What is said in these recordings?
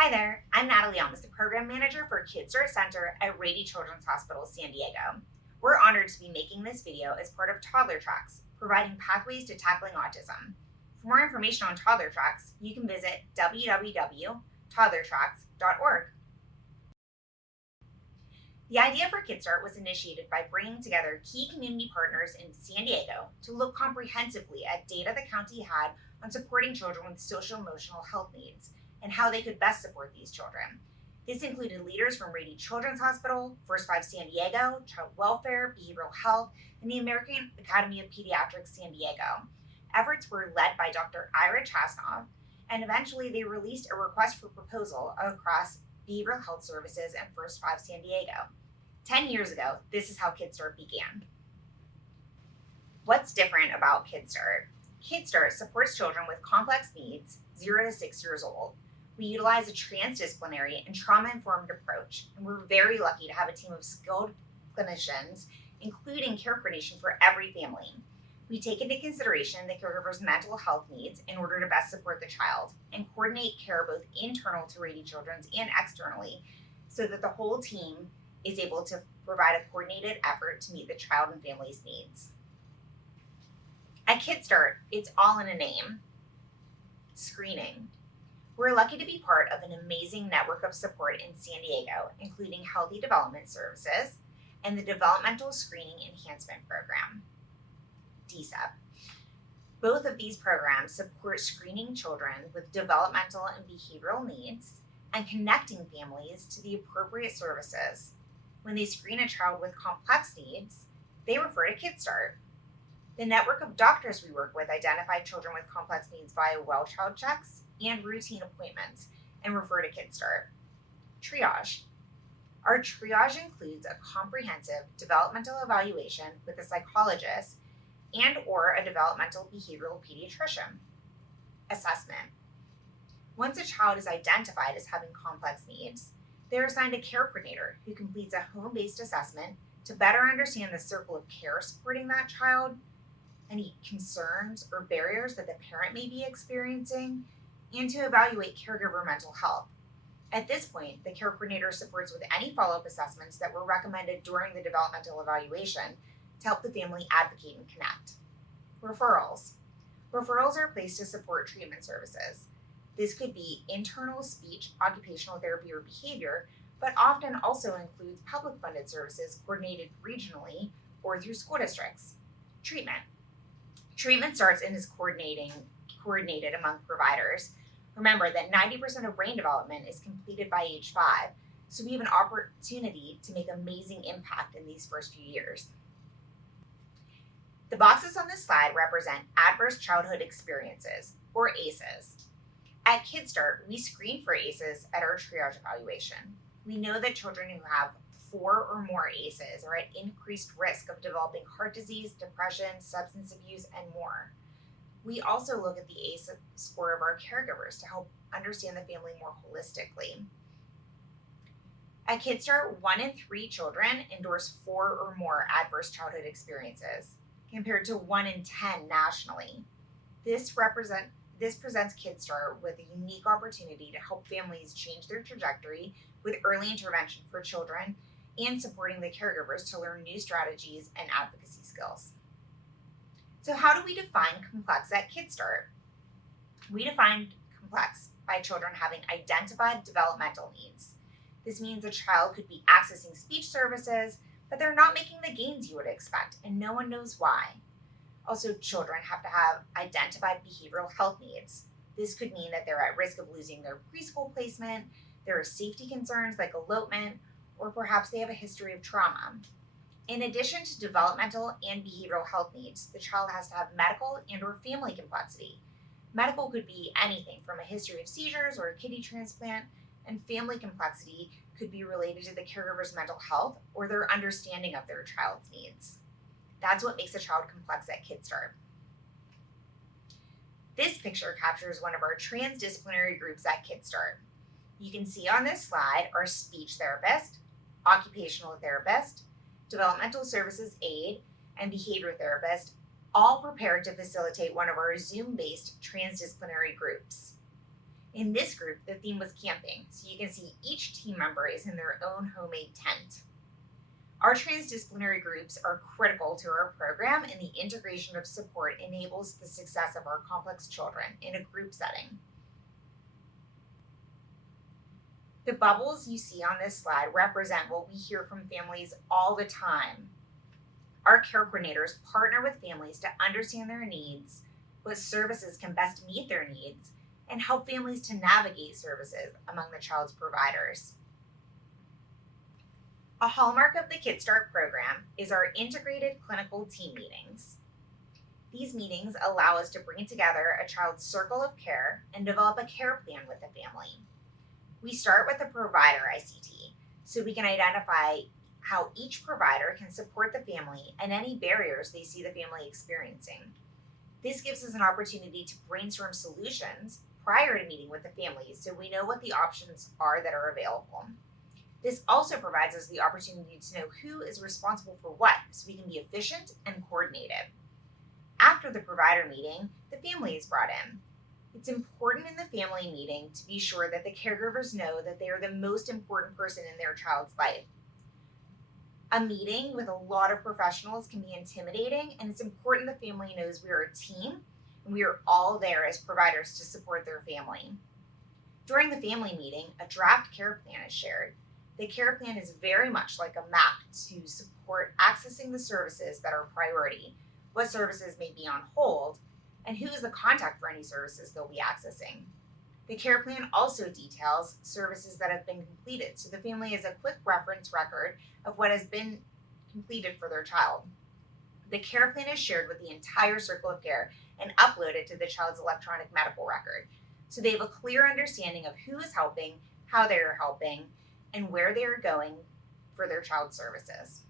Hi there, I'm Natalie Almas, the Program Manager for KidSTART Center at Rady Children's Hospital, San Diego. We're honored to be making this video as part of Toddler Tracks, providing pathways to tackling autism. For more information on Toddler Tracks, you can visit www.toddlertracks.org. The idea for KidSTART was initiated by bringing together key community partners in San Diego to look comprehensively at data the county had on supporting children with social emotional health needs and how they could best support these children. This included leaders from Rady Children's Hospital, First Five San Diego, Child Welfare, Behavioral Health, and the American Academy of Pediatrics San Diego. Efforts were led by Dr. Ira Chasnov, and eventually they released a request for proposal across Behavioral Health Services and First Five San Diego. 10 years ago, this is how KidSTART began. What's different about KidSTART? KidSTART supports children with complex needs 0 to 6 years old. We utilize a transdisciplinary and trauma-informed approach, and we're very lucky to have a team of skilled clinicians, including care coordination for every family. We take into consideration the caregiver's mental health needs in order to best support the child and coordinate care both internal to Rady Children's and externally so that the whole team is able to provide a coordinated effort to meet the child and family's needs. At KidSTART, it's all in a name: screening. We're lucky to be part of an amazing network of support in San Diego, including Healthy Development Services and the Developmental Screening Enhancement Program, DSEP. Both of these programs support screening children with developmental and behavioral needs and connecting families to the appropriate services. When they screen a child with complex needs, they refer to KidSTART. The network of doctors we work with identify children with complex needs via well-child checks and routine appointments and refer to KidSTART. Triage. Our triage includes a comprehensive developmental evaluation with a psychologist and or a developmental behavioral pediatrician. Assessment. Once a child is identified as having complex needs, they're assigned a care coordinator who completes a home-based assessment to better understand the circle of care supporting that child, any concerns or barriers that the parent may be experiencing, and to evaluate caregiver mental health. At this point, the care coordinator supports with any follow-up assessments that were recommended during the developmental evaluation to help the family advocate and connect. Referrals. Referrals are placed to support treatment services. This could be internal speech, occupational therapy, or behavior, but often also includes public funded services coordinated regionally or through school districts. Treatment. Treatment starts and is coordinated among providers. Remember that 90% of brain development is completed by age 5, so we have an opportunity to make amazing impact in these first few years. The boxes on this slide represent Adverse Childhood Experiences, or ACEs. At KidSTART, we screen for ACEs at our triage evaluation. We know that children who have 4 or more ACEs are at increased risk of developing heart disease, depression, substance abuse, and more. We also look at the ACE score of our caregivers to help understand the family more holistically. At KidSTART, 1 in 3 children endorse 4 or more adverse childhood experiences, compared to 1 in 10 nationally. This presents KidSTART with a unique opportunity to help families change their trajectory with early intervention for children and supporting the caregivers to learn new strategies and advocacy skills. So how do we define complex at KidSTART? We define complex by children having identified developmental needs. This means a child could be accessing speech services, but they're not making the gains you would expect, and no one knows why. Also, children have to have identified behavioral health needs. This could mean that they're at risk of losing their preschool placement, there are safety concerns like elopement, or perhaps they have a history of trauma. In addition to developmental and behavioral health needs, the child has to have medical and or family complexity. Medical could be anything from a history of seizures or a kidney transplant, and family complexity could be related to the caregiver's mental health or their understanding of their child's needs. That's what makes a child complex at KidSTART. This picture captures one of our transdisciplinary groups at KidSTART. You can see on this slide our speech therapist, occupational therapist, developmental services aide, and behavior therapist, all prepared to facilitate one of our Zoom-based transdisciplinary groups. In this group, the theme was camping, so you can see each team member is in their own homemade tent. Our transdisciplinary groups are critical to our program, and the integration of support enables the success of our complex children in a group setting. The bubbles you see on this slide represent what we hear from families all the time. Our care coordinators partner with families to understand their needs, what services can best meet their needs, and help families to navigate services among the child's providers. A hallmark of the KidSTART program is our integrated clinical team meetings. These meetings allow us to bring together a child's circle of care and develop a care plan with the family. We start with the provider ICT, so we can identify how each provider can support the family and any barriers they see the family experiencing. This gives us an opportunity to brainstorm solutions prior to meeting with the families, so we know what the options are that are available. This also provides us the opportunity to know who is responsible for what, so we can be efficient and coordinated. After the provider meeting, the family is brought in. It's important in the family meeting to be sure that the caregivers know that they are the most important person in their child's life. A meeting with a lot of professionals can be intimidating, and it's important the family knows we are a team and we are all there as providers to support their family. During the family meeting, a draft care plan is shared. The care plan is very much like a map to support accessing the services that are priority, what services may be on hold, and who is the contact for any services they'll be accessing. The care plan also details services that have been completed, so the family has a quick reference record of what has been completed for their child. The care plan is shared with the entire circle of care and uploaded to the child's electronic medical record, so they have a clear understanding of who is helping, how they are helping, and where they are going for their child's services.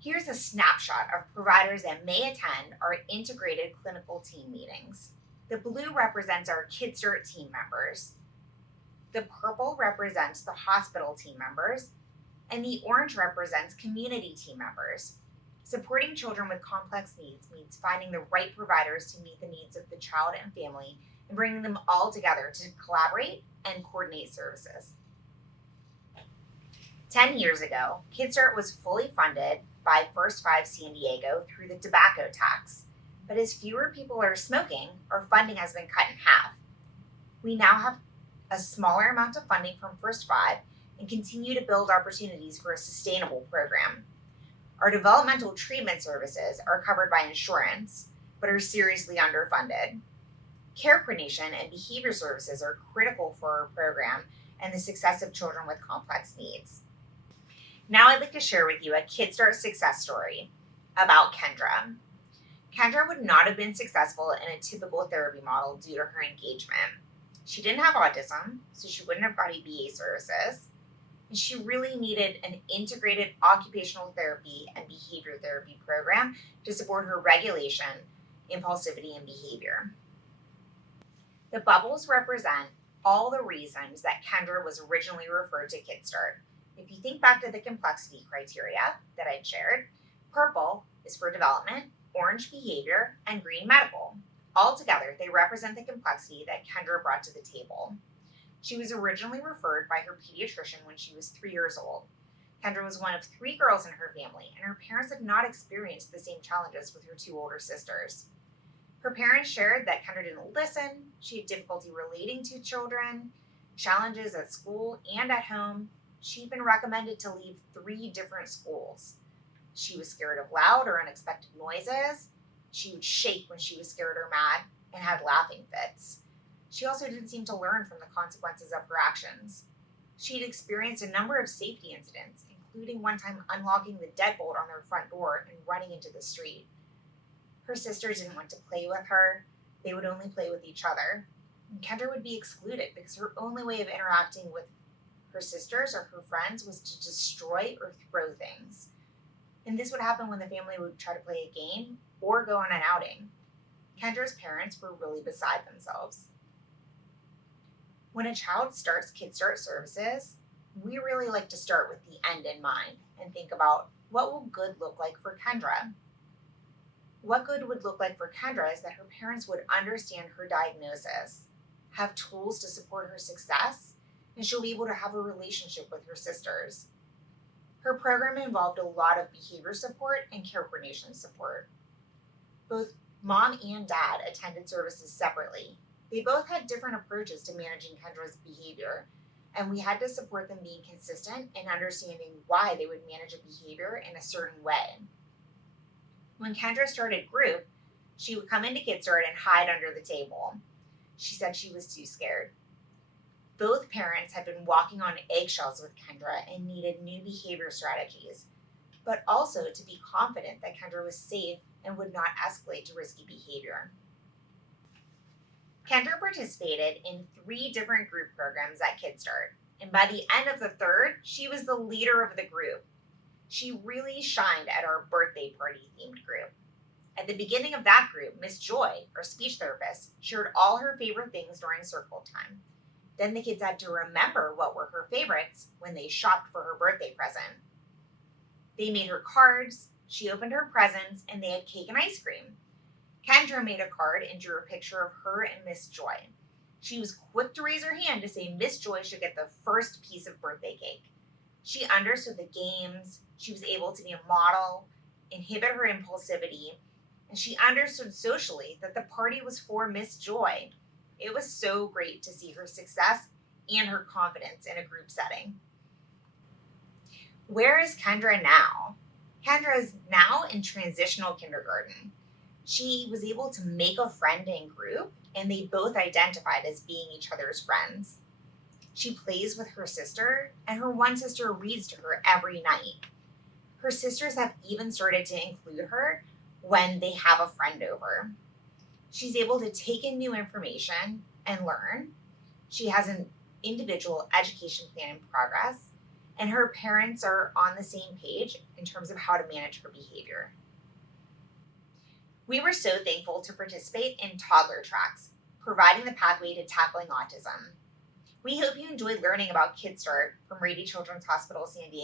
Here's a snapshot of providers that may attend our integrated clinical team meetings. The blue represents our KidSTART team members. The purple represents the hospital team members, and the orange represents community team members. Supporting children with complex needs means finding the right providers to meet the needs of the child and family and bringing them all together to collaborate and coordinate services. 10 years ago, KidSTART was fully funded by First Five San Diego through the tobacco tax. But as fewer people are smoking, our funding has been cut in half. We now have a smaller amount of funding from First Five and continue to build opportunities for a sustainable program. Our developmental treatment services are covered by insurance, but are seriously underfunded. Care coordination and behavior services are critical for our program and the success of children with complex needs. Now I'd like to share with you a KidSTART success story about Kendra. Kendra would not have been successful in a typical therapy model due to her engagement. She didn't have autism, so she wouldn't have got ABA services. And she really needed an integrated occupational therapy and behavior therapy program to support her regulation, impulsivity, and behavior. The bubbles represent all the reasons that Kendra was originally referred to KidSTART. If you think back to the complexity criteria that I'd shared, purple is for development, orange behavior, and green medical. Altogether, they represent the complexity that Kendra brought to the table. She was originally referred by her pediatrician when she was 3 years old. Kendra was one of 3 girls in her family, and her parents had not experienced the same challenges with her 2 older sisters. Her parents shared that Kendra didn't listen, she had difficulty relating to children, challenges at school and at home. She'd been recommended to leave 3 different schools. She was scared of loud or unexpected noises. She would shake when she was scared or mad and had laughing fits. She also didn't seem to learn from the consequences of her actions. She'd experienced a number of safety incidents, including one time unlocking the deadbolt on their front door and running into the street. Her sisters didn't want to play with her. They would only play with each other. And Kendra would be excluded because her only way of interacting with her sisters or her friends was to destroy or throw things. And this would happen when the family would try to play a game or go on an outing. Kendra's parents were really beside themselves. When a child starts KidSTART services, we really like to start with the end in mind and think about what will good look like for Kendra. What good would look like for Kendra is that her parents would understand her diagnosis. have tools to support her success, and she'll be able to have a relationship with her sisters. Her program involved a lot of behavior support and care coordination support. Both mom and dad attended services separately. They both had different approaches to managing Kendra's behavior, and we had to support them being consistent and understanding why they would manage a behavior in a certain way. When Kendra started group, she would come into KidSTART and hide under the table. She said she was too scared. Both parents had been walking on eggshells with Kendra and needed new behavior strategies, but also to be confident that Kendra was safe and would not escalate to risky behavior. Kendra participated in 3 different group programs at KidSTART, and by the end of the 3rd, she was the leader of the group. She really shined at our birthday party themed group. At the beginning of that group, Miss Joy, our speech therapist, shared all her favorite things during circle time. Then the kids had to remember what were her favorites when they shopped for her birthday present. They made her cards, she opened her presents, and they had cake and ice cream. Kendra made a card and drew a picture of her and Miss Joy. She was quick to raise her hand to say Miss Joy should get the first piece of birthday cake. She understood the games, she was able to be a model, inhibit her impulsivity, and she understood socially that the party was for Miss Joy. It was so great to see her success and her confidence in a group setting. Where is Kendra now? Kendra is now in transitional kindergarten. She was able to make a friend in group, and they both identified as being each other's friends. She plays with her sister, and her one sister reads to her every night. Her sisters have even started to include her when they have a friend over. She's able to take in new information and learn. She has an individual education plan in progress, and her parents are on the same page in terms of how to manage her behavior. We were so thankful to participate in toddler tracks, providing the pathway to tackling autism. We hope you enjoyed learning about KidSTART from Rady Children's Hospital San Diego.